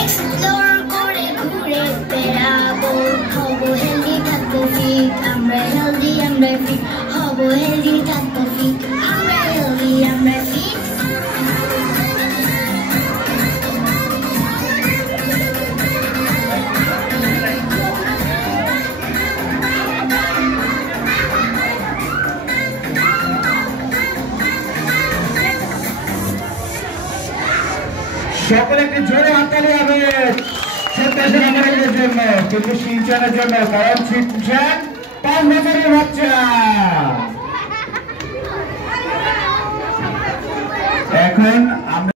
Explore করে ঘুরে বেড়াবো, হব হেলদি থাকবো ফিট, আমরা হেলদি আমরা ফিট, হব হেলদি থাকবো ফিট, আমরা হেলদি আমরা ফিট। সকলে একটি জোরে হাততালি হবে আমাদের জন্য, কিন্তু শিনচানের জন্য, কারণ শিনচান 5 বছরের বাচ্চা। এখন আমরা